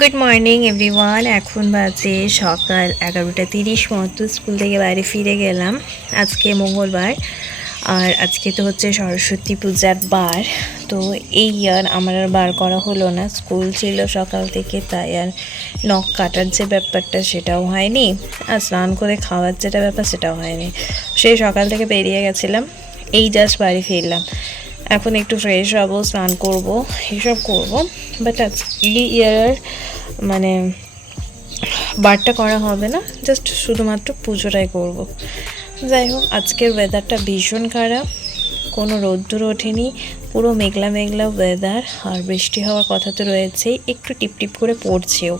Good morning everyone. এখন বাজে সকাল 11:30 মতো। স্কুল থেকে বাইরে ফিরে গেলাম। আজকে মঙ্গলবার আর আজকে তো হচ্ছে সরস্বতী পূজার বার। তো এই ইয়ার আমার আর বার করা হলো না, স্কুল ছিল সকাল থেকে, তাই আর নখ কাটার যে ব্যাপারটা সেটাও হয়নি, আর স্নান করে খাওয়ার যেটা ব্যাপার সেটাও হয়নি। সেই সকাল থেকে বেরিয়ে গেছিলাম, এই জাস্ট বাড়ি ফিরলাম। এখন একটু ফ্রেশ হব, স্নান করব, এসব করব। বাট এই ইয়ার মানে বারটা করা হবে না, জাস্ট শুধুমাত্র পুজোটাই করব। যাই হোক, আজকের ওয়েদারটা ভীষণ খারাপ, কোনো রোদ্দুর ওঠেনি, পুরো মেঘলা মেঘলা ওয়েদার, আর বৃষ্টি হওয়ার কথা তো রয়েছেই, একটু টিপটিপ করে পড়ছেও।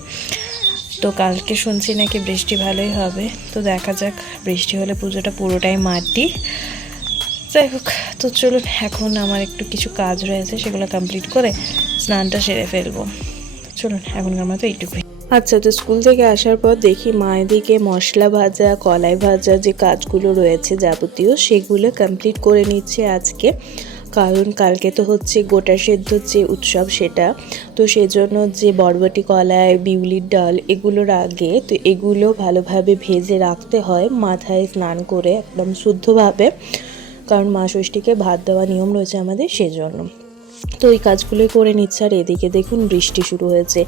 তো কালকে শুনছি নাকি বৃষ্টি ভালোই হবে, তো দেখা যাক, বৃষ্টি হলে পুজোটা পুরোটাই মাটি। যাই হোক, তো চলুন, এখন আমার একটু কিছু কাজ রয়েছে, সেগুলো কমপ্লিট করে স্নানটা সেরে ফেলবো। চলুন, এখনকার মতো এইটুকুই। আচ্ছা, তো স্কুল থেকে আসার পর দেখি মা এদিকে মশলা ভাজা, কলাই ভাজা যে কাজগুলো রয়েছে যাবতীয়, সেগুলো কমপ্লিট করে নিচ্ছে আজকে। কারণ কালকে তো হচ্ছে গোটা সেদ্ধ যে উৎসব সেটা, তো সেজন্য যে বরবটি, কলাই, বিউলির ডাল এগুলোর আগে তো এগুলো ভালোভাবে ভেজে রাখতে হয় মাথায় স্নান করে একদম শুদ্ধভাবে, কারণ মা ষষ্ঠীকে ভাত দেওয়া নিয়ম রয়েছে আমাদের, সেজন্য। তো ওই কাজগুলোই করে নিচ্ছে। আর এদিকে দেখুন বৃষ্টি শুরু হয়েছে।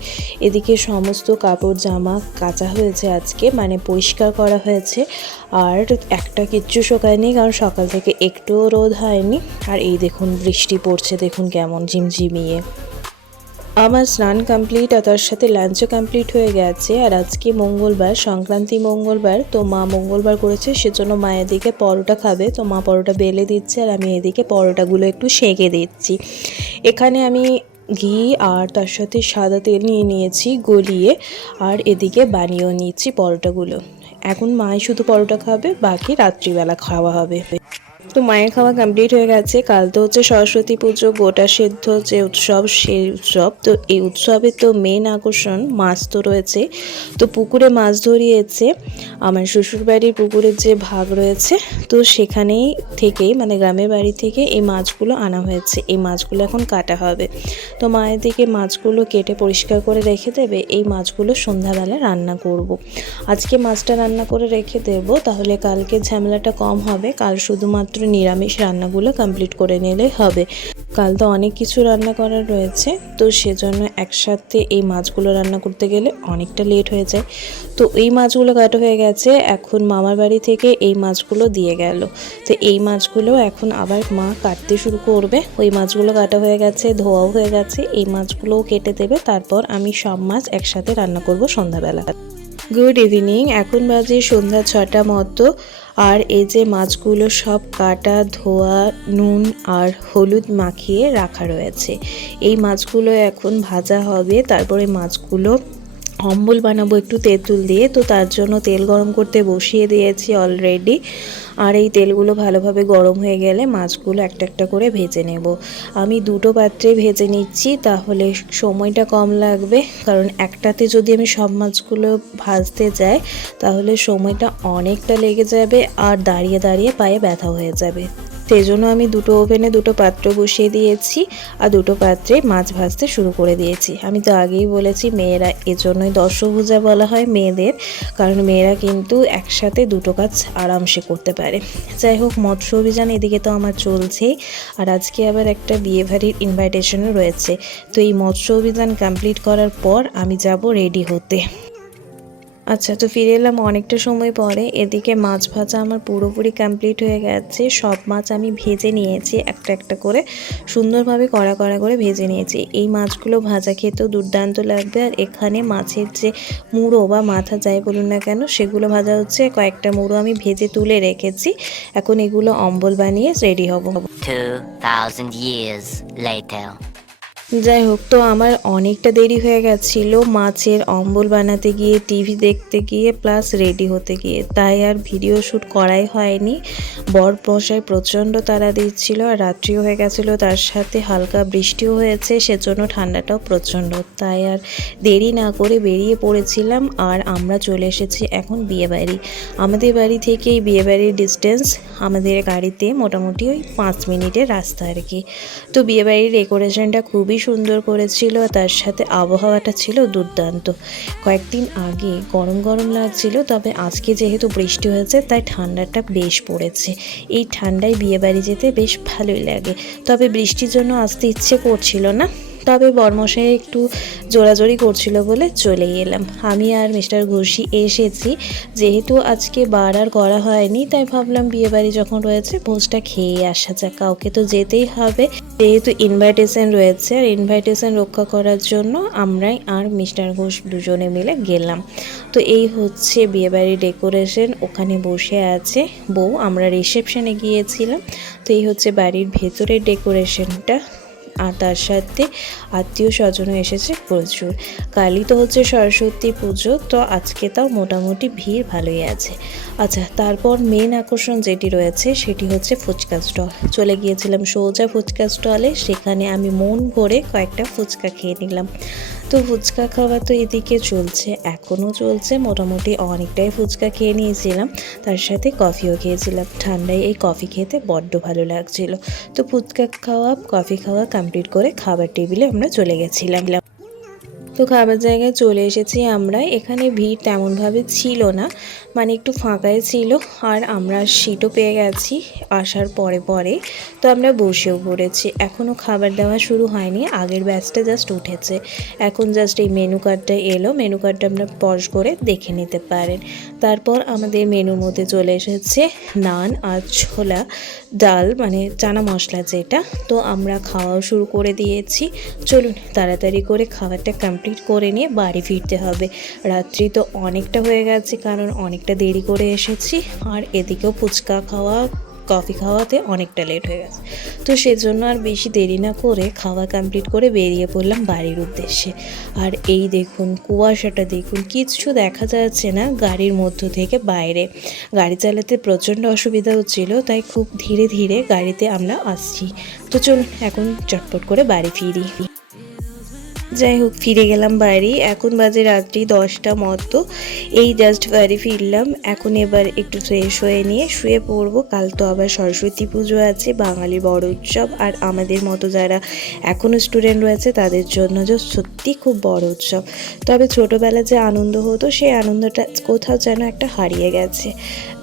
এদিকে সমস্ত কাপড় জামা কাচা হয়েছে আজকে, মানে পরিষ্কার করা হয়েছে, আর একটা কিচ্ছু শোকায়নি, কারণ সকাল থেকে একটুও রোদ হয়নি। আর এই দেখুন বৃষ্টি পড়ছে, দেখুন কেমন ঝিমঝিমিয়ে। আমার স্নান কমপ্লিট, আর তার সাথে লাঞ্চও কমপ্লিট হয়ে গেছে। আর আজকে মঙ্গলবার, সংক্রান্তি মঙ্গলবার, তো মা মঙ্গলবার করেছে, সেজন্য মা এদিকে পরোটা খাবে, তো মা পরোটা বেলে দিচ্ছে, আর আমি এদিকে পরোটাগুলো একটু সেঁকে দিচ্ছি। এখানে আমি ঘি আর তার সাথে সাদা তেল নিয়ে নিয়েছি গলিয়ে, আর এদিকে বানিয়েও নিচ্ছি পরোটাগুলো। এখন মাই শুধু পরোটা খাবে, বাকি রাত্রিবেলা খাওয়া হবে। তো মায়ের খাওয়া কমপ্লিট হয়ে গেছে। কাল তো হচ্ছে সরস্বতী পুজো, গোটা সেদ্ধ যে উৎসব সেই উৎসব। তো এই উৎসবে তো মেন আকর্ষণ মাছ তো রয়েছে। তো পুকুরে মাছ ধরিয়েছে আমার শ্বশুরবাড়ির পুকুরের যে ভাগ রয়েছে, তো সেখানেই থেকেই মানে গ্রামের বাড়ি থেকে এই মাছগুলো আনা হয়েছে। এই মাছগুলো এখন কাটা হবে। তো মায়ের দিকে মাছগুলো কেটে পরিষ্কার করে রেখে দেবে, এই মাছগুলো সন্ধ্যাবেলা রান্না করব। আজকে মাছটা রান্না করে রেখে দেব, তাহলে কালকে ঝামেলাটা কম হবে। কাল শুধুমাত্র নিরামিষ রান্নাগুলো কমপ্লিট করে নিলে হবে। কাল তো অনেক কিছু রান্না করার রয়েছে, তো সেজন্য একসাথে এই মাছগুলো রান্না করতে গেলে অনেকটা লেট হয়ে যায়। তো এই মাছগুলো কাটা হয়ে গেছে, এখন মামার বাড়ি থেকে এই মাছগুলো দিয়ে গেল। তো এই মাছগুলো এখন আবার মা কাটতে শুরু করবে। ওই মাছগুলো কাটা হয়ে গেছে, ধোয়াও হয়ে গেছে, এই মাছগুলোও কেটে দেবে। তারপর আমি সব মাছ একসাথে রান্না করব সন্ধ্যাবেলা। গুড ইভিনিং, এখন বাজে সন্ধ্যা 6টা মতো। আর এই যে মাছগুলো সব কাটা, ধোয়া, নুন আর হলুদ মাখিয়ে রাখা রয়েছে। এই মাছগুলো এখন ভাজা হবে, তারপরে মাছগুলো অম্বল বানাবো একটু তেঁতুল দিয়ে। তো তার জন্য তেল গরম করতে বসিয়ে দিয়েছি অলরেডি। আর এই তেলগুলো ভালোভাবে গরম হয়ে গেলে মাছগুলো একটা একটা করে ভেজে নেব। আমি দুটো পাত্রে ভেজে নিচ্ছি, তাহলে সময়টা কম লাগবে, কারণ একটাতে যদি আমি সব মাছগুলো ভাজতে যাই তাহলে সময়টা অনেকটা লেগে যাবে, আর দাঁড়িয়ে দাঁড়িয়ে পায়ে ব্যথা হয়ে যাবে। সেই জন্য আমি দুটো ওভেনে দুটো পাত্র বসিয়ে দিয়েছি, আর দুটো পাত্রে মাছ ভাজতে শুরু করে দিয়েছি। আমি তো আগেই বলেছি মেয়েরা, এজন্যই দশভুজা বলা হয় মেয়েদের, কারণ মেয়েরা কিন্তু একসাথে দুটো কাজ আরামসে করতে পারে। যাই হোক, মৎস্য অভিযান এদিকে তো আমার চলছেই, আর আজকে আবার একটা বিয়েবাড়ির ইনভাইটেশনও রয়েছে। তো এই মৎস্য অভিযান কমপ্লিট করার পর আমি যাব রেডি হতে। আচ্ছা, তো ফিরে এলাম অনেকটা সময় পরে। এদিকে মাছ ভাজা আমার পুরোপুরি কমপ্লিট হয়ে গেছে। সব মাছ আমি ভেজে নিয়েছি, একটা একটা করে সুন্দরভাবে কড়া কড়া করে ভেজে নিয়েছি। এই মাছগুলো ভাজা খেতেও দুর্দান্ত লাগবে। আর এখানে মাছের যে মুড়ো বা মাথা যাই বলুন না কেন, সেগুলো ভাজা হচ্ছে। কয়েকটা মুড়ো আমি ভেজে তুলে রেখেছি, এখন এগুলো অম্বল বানিয়ে রেডি হব। 2000 years later. যাই হোক, তো আমার অনেকটা দেরি হয়ে গেছিলো মাছের অম্বল বানাতে গিয়ে, টিভি দেখতে গিয়ে, প্লাস রেডি হতে গিয়ে, তাই আর ভিডিও শ্যুট করাই হয়নি। বর মশাই প্রচণ্ড তাড়া দিচ্ছিল, আর রাত্রিও হয়ে গেছিলো, তার সাথে হালকা বৃষ্টিও হয়েছে, সেজন্য ঠান্ডাটাও প্রচণ্ড, তাই আর দেরি না করে বেরিয়ে পড়েছিলাম। আর আমরা চলে এসেছি এখন বিয়েবাড়ি। আমাদের বাড়ি থেকে এই বিয়েবাড়ির ডিস্টেন্স আমাদের গাড়িতে মোটামুটি ওই 5 মিনিটের রাস্তা আর কি। তো বিয়েবাড়ির ডেকোরেশনটা খুবই সুন্দর করেছিল, তার সাথে আবহাওয়াটা ছিল দুর্দান্ত। কয়েকদিন আগে গরম গরম লাগছিল, তবে আজকে যেহেতু বৃষ্টি হয়েছে তাই ঠান্ডাটা বেশ পড়েছে। এই ঠান্ডায় বিয়েবাড়ি যেতে বেশ ভালোই লাগে, তবে বৃষ্টির জন্য আসতে ইচ্ছে করছিল না। তবে বরমশাই একটু জোরাজোরি করছিল বলে চলেই এলাম। আমি আর মিস্টার ঘোষী এসেছি, যেহেতু আজকে বার আর করা হয়নি তাই ভাবলাম বিয়েবাড়ি যখন রয়েছে ভোজটা খেয়ে আসা যাক, কাউকে তো যেতেই হবে। যেহেতু ইনভাইটেশন রয়েছে আর ইনভাইটেশন রক্ষা করার জন্য আমরাই আর মিস্টার ঘোষ দুজনে মিলে গেলাম। তো এই হচ্ছে বিয়েবাড়ির ডেকোরেশন, ওখানে বসে আছে বউ, আমরা রিসেপশনে গিয়েছিলাম। তো এই হচ্ছে বাড়ির ভেতরের ডেকোরেশনটা, আর তার সাথে আত্মীয় স্বজনও এসেছে প্রচুর। কালই তো হচ্ছে সরস্বতী পুজো, তো আজকে তাও মোটামুটি ভিড় ভালোই আছে। আচ্ছা, তারপর মেন আকর্ষণ যেটি রয়েছে সেটি হচ্ছে ফুচকা স্টল। চলে গিয়েছিলাম সোজা ফুচকা স্টলে, সেখানে আমি মন ভরে কয়েকটা ফুচকা খেয়ে নিলাম। তো ফুচকা খাওয়া তো এদিকে চলছে, এখনও চলছে, মোটামুটি অনেকটাই ফুচকা খেয়ে নিয়েছিলাম। তার সাথে কফিও খেয়েছিলাম, ঠান্ডায় এই কফি খেতে বড্ড ভালো লাগছিল। তো ফুচকা খাওয়া কফি খাওয়া কমপ্লিট করে খাবার টেবিলে আমরা চলে গেছিলাম। তো খাবার জায়গায় চলে এসেছি আমরা। এখানে ভিড় তেমনভাবে ছিল না, মানে একটু ফাঁকাই ছিল, আর আমরা সিটও পেয়ে গেছি আসার পরে পরে। তো আমরা বসেও পড়েছি, এখনও খাবার দেওয়া শুরু হয়নি, আগের ব্যাচটা জাস্ট উঠেছে। এখন জাস্ট এই মেনু কার্ডটা এলো, মেনু কার্ডটা আমরা পজ করে দেখে নিতে পারেন। তারপর আমাদের মেনুর মধ্যে চলে এসেছে নান আর ছোলা ডাল, মানে চানা মশলা যেটা। তো আমরা খাওয়াও শুরু করে দিয়েছি। চলুন তাড়াতাড়ি করে খাবারটা কমপ্লিট করে নিয়ে বাড়ি ফিরতে হবে। রাত্রি তো অনেকটা হয়ে গেছে, কারণ অনেকটা দেরি করে এসেছি, আর এদিকেও ফুচকা খাওয়া কফি খাওয়াতে অনেকটা লেট হয়ে গেছে। তো সেজন্য আর বেশি দেরি না করে খাওয়া কমপ্লিট করে বেরিয়ে পড়লাম বাড়ির উদ্দেশ্যে। আর এই দেখুন কুয়াশাটা দেখুন, কিচ্ছু দেখা যাচ্ছে না গাড়ির মধ্য থেকে বাইরে। গাড়ি চালাতে প্রচণ্ড অসুবিধা হচ্ছিল, তাই খুব ধীরে ধীরে গাড়িতে আমরা আসছি। তো চলুন এখন চটপট করে বাড়ি ফিরি। যাই হোক, ফিরে গেলাম বাড়ি। এখন বাজে রাত্রি 10টা মতো, এই জাস্ট বাড়ি ফিরলাম। এখন এবার একটু ফ্রেশ হয়ে নিয়ে শুয়ে পড়বো। কাল তো আবার সরস্বতী পুজো আছে, বাঙালির বড় উৎসব, আর আমাদের মতো যারা এখনও স্টুডেন্ট রয়েছে তাদের জন্য যে সত্যি খুব বড় উৎসব। তবে ছোটোবেলায় যে আনন্দ হতো সেই আনন্দটা কোথাও যেন একটা হারিয়ে গেছে।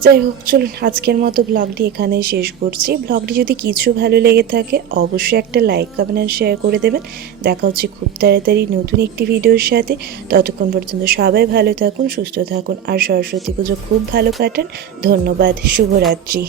যাই হোক, চলুন আজকের মতো ব্লগটি এখানেই শেষ করছি। ব্লগটি যদি কিছু ভালো লেগে থাকে অবশ্যই একটা লাইক কমেন্ট আর শেয়ার করে দেবেন। দেখা হচ্ছে খুব তাড়াতাড়ি নতুন একটি ভিডিওর সাথে। ততক্ষণ পর্যন্ত সবাই ভালো থাকুন, সুস্থ থাকুন, আর সরস্বতী পুজো খুব ভালো কাটান। ধন্যবাদ, শুভরাত্রি।